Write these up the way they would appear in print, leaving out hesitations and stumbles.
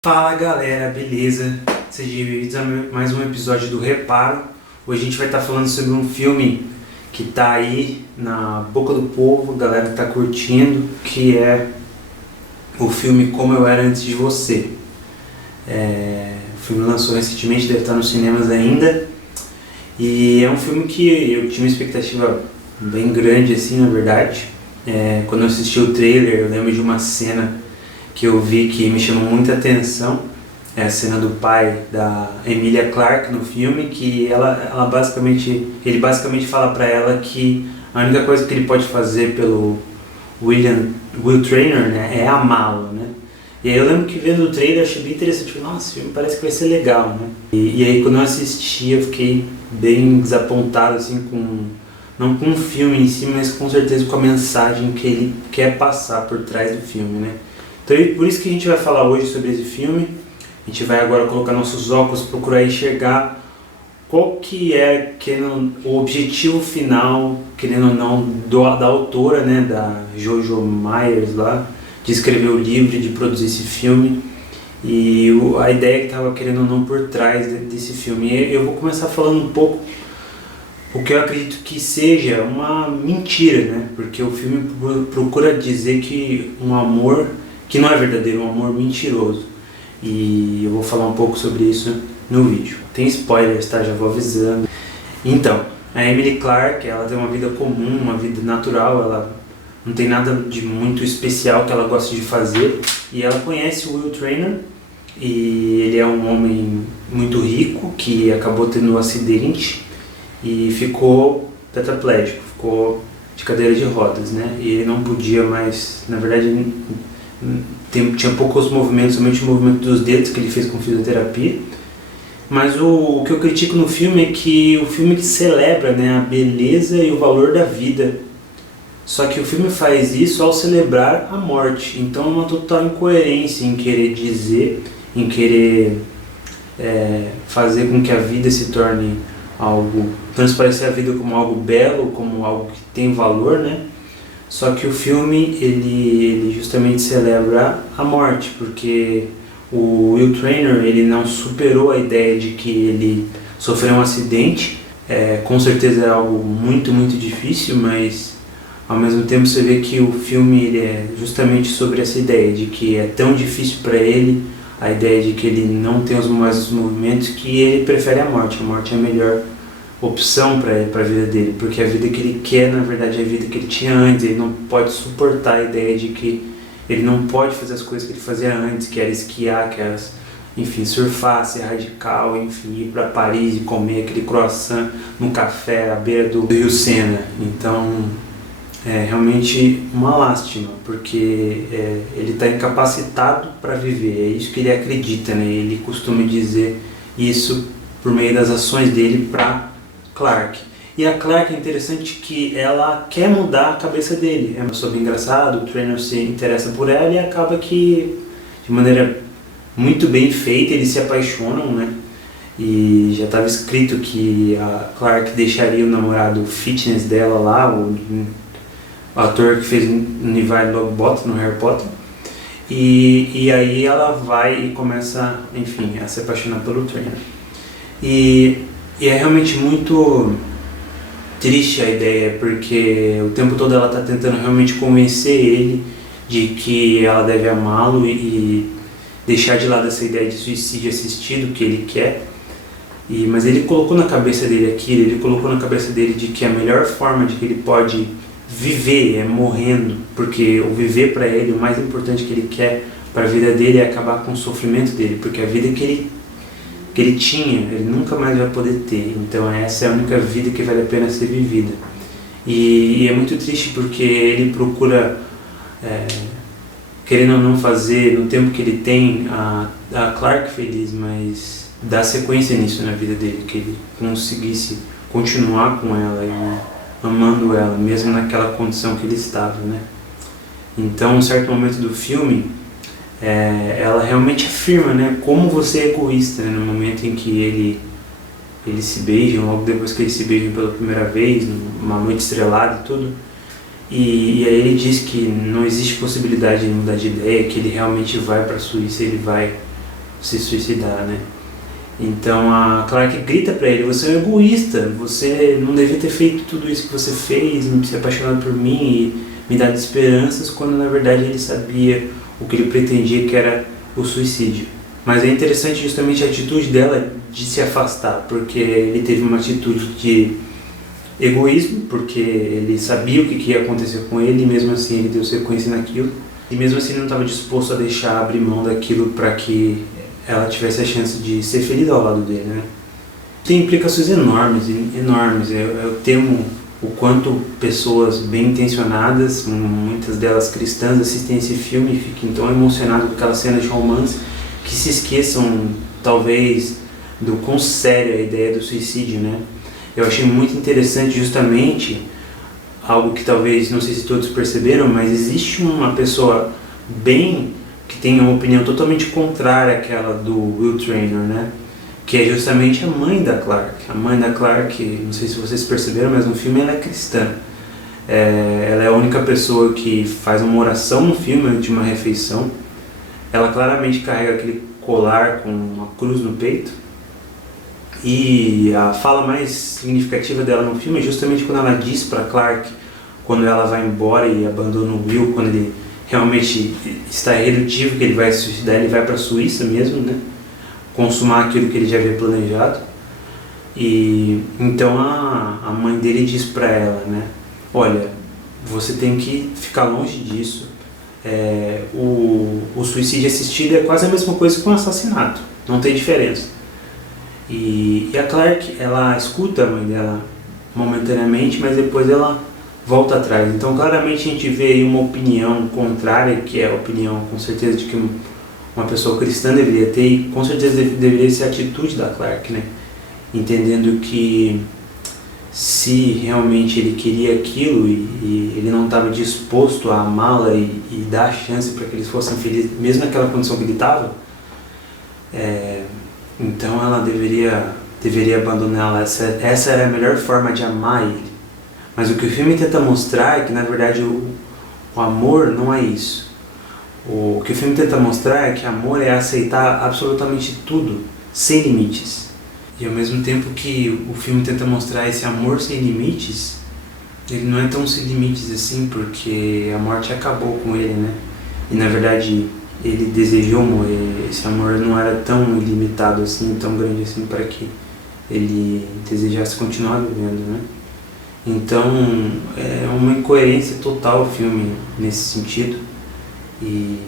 Fala galera, beleza? Sejam bem-vindos a mais um episódio do Reparo. Hoje a gente vai estar falando sobre um filme que tá aí na boca do povo, a galera tá curtindo, que é o filme Como Eu Era Antes de Você. O filme lançou recentemente, deve estar nos cinemas ainda. E é um filme que eu tinha uma expectativa bem grande, assim, na verdade. Quando eu assisti o trailer, eu lembro de uma cena que eu vi que me chamou muita atenção. É a cena do pai da Emilia Clarke no filme, que ele basicamente fala pra ela que a única coisa que ele pode fazer pelo Will Traynor, né, é amá-lo, né? E aí eu lembro que vendo o trailer eu achei bem interessante, nossa, esse filme parece que vai ser legal, né? E aí quando eu assisti eu fiquei bem desapontado, assim, não com o filme em si, mas com certeza com a mensagem que ele quer passar por trás do filme, né? Então por isso que a gente vai falar hoje sobre esse filme. A gente vai agora colocar nossos óculos, procurar enxergar qual que é o objetivo final, querendo ou não, da autora, né, da Jojo Myers lá, de escrever o livro e de produzir esse filme. E a ideia que estava querendo ou não por trás desse filme. E eu vou começar falando um pouco porque eu acredito que seja uma mentira, né? Porque o filme procura dizer que um amor que não é verdadeiro, um amor mentiroso. E eu vou falar um pouco sobre isso no vídeo. Tem spoilers, tá? Já vou avisando. Então, a Emily Clarke, ela tem uma vida comum, uma vida natural, ela não tem nada de muito especial que ela gosta de fazer. E ela conhece o Will Traynor, e ele é um homem muito rico que acabou tendo um acidente e ficou tetraplégico, ficou de cadeira de rodas, né? E ele não podia mais, na verdade, tinha poucos movimentos, somente o movimento dos dedos que ele fez com fisioterapia. Mas o que eu critico no filme é que o filme celebra, né, a beleza e o valor da vida. Só que o filme faz isso ao celebrar a morte. Então é uma total incoerência em querer dizer, em querer fazer com que a vida se torne algo, transparecer a vida como algo belo, como algo que tem valor, né? Só que o filme, ele justamente celebra a morte, porque o Will Traynor, ele não superou a ideia de que ele sofreu um acidente. Com certeza é algo muito, muito difícil, mas ao mesmo tempo você vê que o filme ele é justamente sobre essa ideia de que é tão difícil para ele, a ideia de que ele não tem mais os movimentos, que ele prefere a morte. A morte é a melhor opção para a vida dele, porque a vida que ele quer, na verdade, é a vida que ele tinha antes. Ele não pode suportar a ideia de que ele não pode fazer as coisas que ele fazia antes, que era esquiar, que era, enfim, surfar, ser radical, enfim, ir para Paris e comer aquele croissant no café à beira do Rio Sena. Então, é realmente uma lástima, porque ele está incapacitado para viver, é isso que ele acredita, né? Ele costuma dizer isso por meio das ações dele para Clarke. E a Clarke é interessante que ela quer mudar a cabeça dele. É uma pessoa bem engraçada, o Traynor se interessa por ela e acaba que, de maneira muito bem feita, eles se apaixonam, né? E já estava escrito que a Clarke deixaria o namorado fitness dela lá, o ator que fez Neville Longbottom no Harry Potter. E aí ela vai e começa, enfim, a se apaixonar pelo Traynor. E é realmente muito triste a ideia, porque o tempo todo ela está tentando realmente convencer ele de que ela deve amá-lo e deixar de lado essa ideia de suicídio assistido que ele quer. Mas ele colocou na cabeça dele aquilo, ele colocou na cabeça dele de que a melhor forma de que ele pode viver é morrendo, porque o viver para ele, o mais importante que ele quer para a vida dele é acabar com o sofrimento dele, porque a vida que ele tinha, ele nunca mais vai poder ter. Então essa é a única vida que vale a pena ser vivida. E é muito triste porque ele procura, querendo ou não fazer, no tempo que ele tem, a Clarke feliz, mas dar sequência nisso na vida dele, que ele conseguisse continuar com ela e amando ela, mesmo naquela condição que ele estava, né? Então, em um certo momento do filme, ela realmente afirma, né, como você é egoísta, né, no momento em que eles se beijam, logo depois que eles se beijam pela primeira vez, numa noite estrelada e tudo. E aí ele diz que não existe possibilidade de mudar de ideia, que ele realmente vai para a Suíça, ele vai se suicidar, né? Então a Clark grita pra ele: você é um egoísta, você não devia ter feito tudo isso que você fez, se apaixonado por mim e me dar esperanças, quando na verdade ele sabia o que ele pretendia, que era o suicídio. Mas é interessante justamente a atitude dela de se afastar, porque ele teve uma atitude de egoísmo, porque ele sabia o que ia acontecer com ele e mesmo assim ele deu sequência naquilo. E mesmo assim ele não estava disposto a deixar abrir mão daquilo para que ela tivesse a chance de ser feliz ao lado dele, né? Tem implicações enormes, enormes. Eu temo o quanto pessoas bem intencionadas, muitas delas cristãs, assistem esse filme e fiquem tão emocionadas com aquela cena de romance que se esqueçam, talvez, do quão séria é a ideia do suicídio, né? Eu achei muito interessante justamente algo que talvez, não sei se todos perceberam, mas existe uma pessoa que tem uma opinião totalmente contrária àquela do Will Traynor, né? Que é justamente a mãe da Clark. A mãe da Clark, não sei se vocês perceberam, mas no filme ela é cristã. Ela é a única pessoa que faz uma oração no filme antes de uma refeição. Ela claramente carrega aquele colar com uma cruz no peito. E a fala mais significativa dela no filme é justamente quando ela diz para Clark, quando ela vai embora e abandona o Will, quando ele realmente está irredutível que ele vai se suicidar, ele vai para a Suíça mesmo, né? Consumar aquilo que ele já havia planejado. E então a mãe dele diz para ela, né? Olha, você tem que ficar longe disso. O suicídio assistido é quase a mesma coisa que um assassinato, não tem diferença. E a Clark, ela escuta a mãe dela momentaneamente, mas depois ela volta atrás. Então claramente a gente vê aí uma opinião contrária, que é a opinião com certeza de que uma pessoa cristã deveria ter, e com certeza deveria ser a atitude da Clark, né? Entendendo que se realmente ele queria aquilo e ele não estava disposto a amá-la e dar a chance para que eles fossem felizes, mesmo naquela condição que ele estava, então ela deveria abandoná-la. Essa era a melhor forma de amar ele. Mas o que o filme tenta mostrar é que na verdade o amor não é isso. O que o filme tenta mostrar é que amor é aceitar absolutamente tudo, sem limites. E ao mesmo tempo que o filme tenta mostrar esse amor sem limites, ele não é tão sem limites assim, porque a morte acabou com ele, né? E na verdade ele desejou morrer. Esse amor não era tão ilimitado assim, tão grande assim, para que ele desejasse continuar vivendo, né? Então é uma incoerência total o filme nesse sentido. E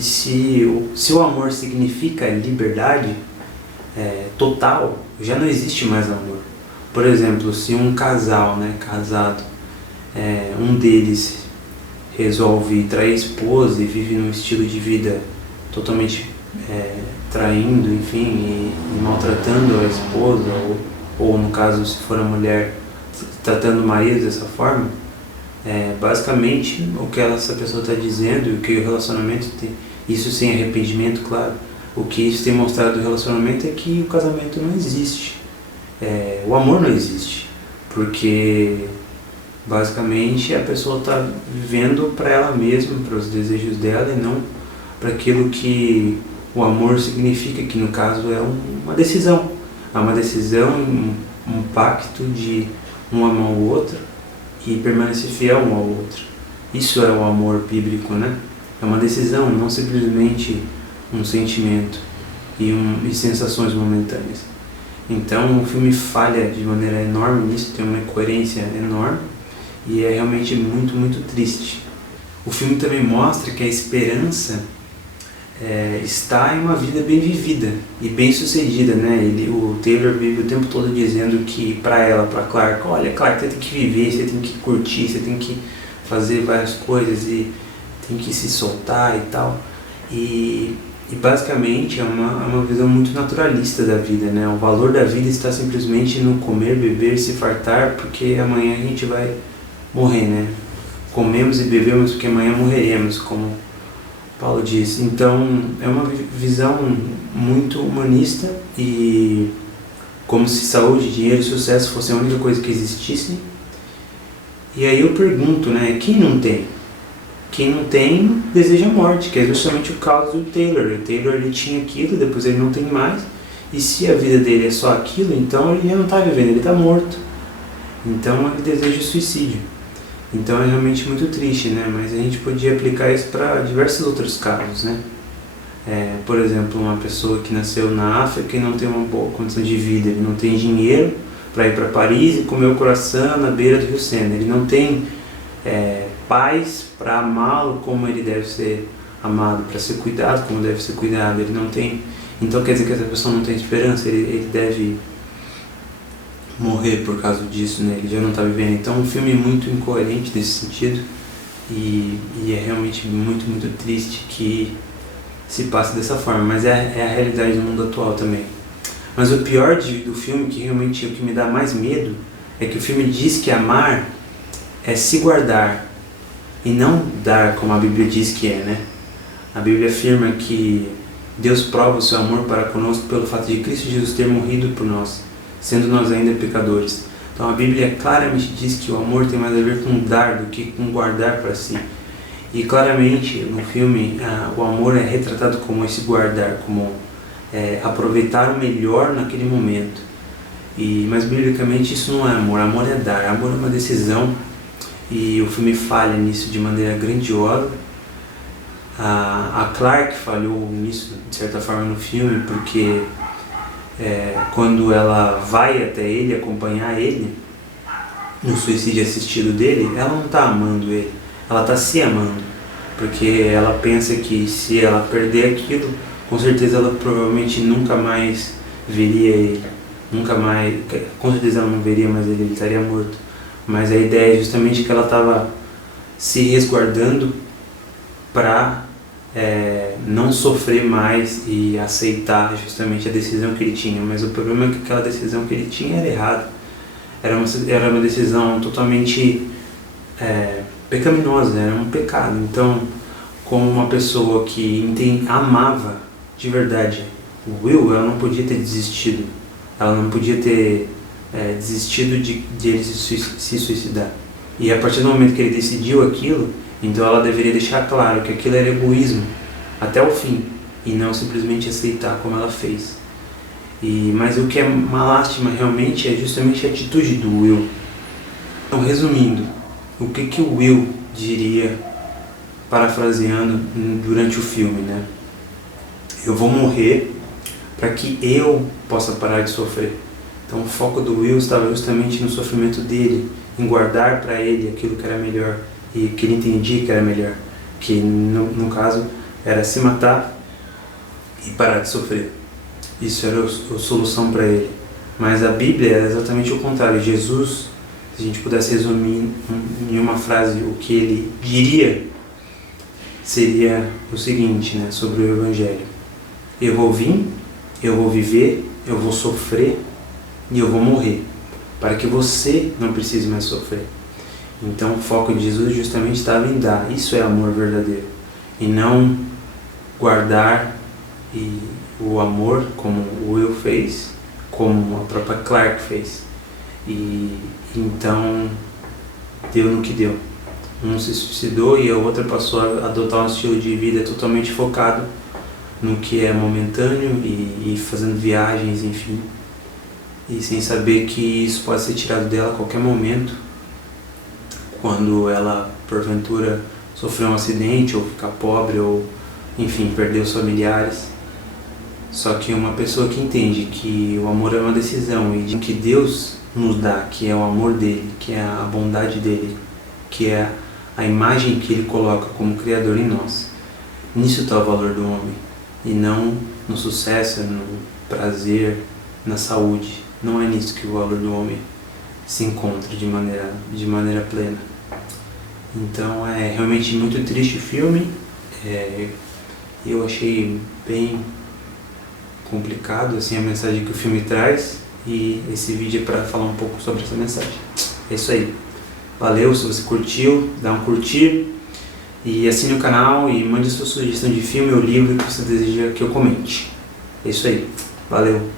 se o amor significa liberdade total, já não existe mais amor. Por exemplo, se um casal, né, casado, um deles resolve trair a esposa e vive num estilo de vida totalmente traindo, enfim, e maltratando a esposa, ou no caso, se for a mulher, tratando o marido dessa forma, basicamente o que essa pessoa está dizendo, e o que o relacionamento tem, isso sem arrependimento, claro, o que isso tem mostrado do relacionamento é que o casamento não existe, o amor não existe, porque basicamente a pessoa está vivendo para ela mesma, para os desejos dela e não para aquilo que o amor significa, que no caso é uma decisão. É uma decisão, um pacto de um amar o outro e permanecer fiel um ao outro. Isso é o amor bíblico, né? É uma decisão, não simplesmente um sentimento e sensações momentâneas. Então o filme falha de maneira enorme nisso, tem uma incoerência enorme e é realmente muito, muito triste. O filme também mostra que a esperança está em uma vida bem vivida e bem sucedida, né? O Taylor vive o tempo todo dizendo que para ela, para Clark, olha Clark, você tem que viver, você tem que curtir, você tem que fazer várias coisas e tem que se soltar e tal. E basicamente é uma visão muito naturalista da vida, né? O valor da vida está simplesmente no comer, beber, se fartar, porque amanhã a gente vai morrer, né? Comemos e bebemos porque amanhã morreremos, como Paulo diz. Então é uma visão muito humanista e como se saúde, dinheiro e sucesso fossem a única coisa que existissem. E aí eu pergunto, né, quem não tem? quem não tem deseja a morte, que é justamente o caso do Taylor. O Taylor ele tinha aquilo, depois ele não tem mais, e se a vida dele é só aquilo, então ele já não está vivendo, ele está morto. Então ele deseja o suicídio. Então é realmente muito triste, né? Mas a gente podia aplicar isso para diversos outros casos, né? Por exemplo, uma pessoa que nasceu na África e não tem uma boa condição de vida, ele não tem dinheiro para ir para Paris e comer o croissant na beira do Rio Sena, ele não tem pais para amá-lo como ele deve ser amado, para ser cuidado como deve ser cuidado, ele não tem. Então quer dizer que essa pessoa não tem esperança, ele deve morrer por causa disso, né? Ele já não está vivendo. Então um filme muito incoerente nesse sentido, e é realmente muito, muito triste que se passe dessa forma, mas é a realidade do mundo atual também. Mas o pior do filme, que realmente é o que me dá mais medo, é que o filme diz que amar é se guardar e não dar como a Bíblia diz que é, né? A Bíblia afirma que Deus prova o seu amor para conosco pelo fato de Cristo Jesus ter morrido por nós, sendo nós ainda pecadores. Então a Bíblia claramente diz que o amor tem mais a ver com dar do que com guardar para si. E claramente no filme o amor é retratado como esse guardar, como aproveitar o melhor naquele momento. Mas biblicamente isso não é amor, amor é dar, amor é uma decisão, e o filme falha nisso de maneira grandiosa. A Clark falhou nisso de certa forma no filme, porque quando ela vai até ele, acompanhar ele no suicídio assistido dele, ela não está amando ele, ela está se amando, porque ela pensa que se ela perder aquilo, com certeza ela provavelmente nunca mais veria ele, com certeza ela não veria mais ele estaria morto. Mas a ideia é justamente que ela estava se resguardando para não sofrer mais e aceitar justamente a decisão que ele tinha. Mas o problema é que aquela decisão que ele tinha era errada, era uma decisão totalmente pecaminosa, era um pecado. Então, como uma pessoa que amava de verdade o Will, ela não podia ter desistido, ela não podia ter desistido de ele se suicidar. E a partir do momento que ele decidiu aquilo, então ela deveria deixar claro que aquilo era egoísmo até o fim, e não simplesmente aceitar como ela fez. Mas o que é uma lástima realmente é justamente a atitude do Will. Então, resumindo, o que o Will diria, parafraseando, durante o filme, né? Eu vou morrer para que eu possa parar de sofrer. Então o foco do Will estava justamente no sofrimento dele, em guardar para ele aquilo que era melhor e que ele entendia que era melhor, que no caso era se matar e parar de sofrer. Isso era a solução para ele. Mas a Bíblia é exatamente o contrário. Jesus, se a gente pudesse resumir em uma frase o que ele diria, seria o seguinte, né, sobre o Evangelho: eu vou vir, eu vou viver, eu vou sofrer e eu vou morrer, para que você não precise mais sofrer. Então o foco de Jesus justamente estava em dar. Isso é amor verdadeiro, e não guardar o amor como o Will fez, como a própria Clark fez. E então deu no que deu. Um se suicidou e a outra passou a adotar um estilo de vida totalmente focado no que é momentâneo e fazendo viagens, enfim, e sem saber que isso pode ser tirado dela a qualquer momento, quando ela porventura sofrer um acidente ou ficar pobre ou, enfim, perder os familiares. Só que uma pessoa que entende que o amor é uma decisão e de que Deus nos dá, que é o amor dele, que é a bondade dele, que é a imagem que ele coloca como Criador em nós, nisso está o valor do homem, e não no sucesso, no prazer, na saúde. Não é nisso que o valor do homem se encontra de maneira plena. Então é realmente muito triste o filme. Eu achei bem complicado assim, a mensagem que o filme traz, e esse vídeo é para falar um pouco sobre essa mensagem. É isso aí. Valeu, se você curtiu, dá um curtir e assine o canal e mande sua sugestão de filme ou livro que você deseja que eu comente. É isso aí. Valeu.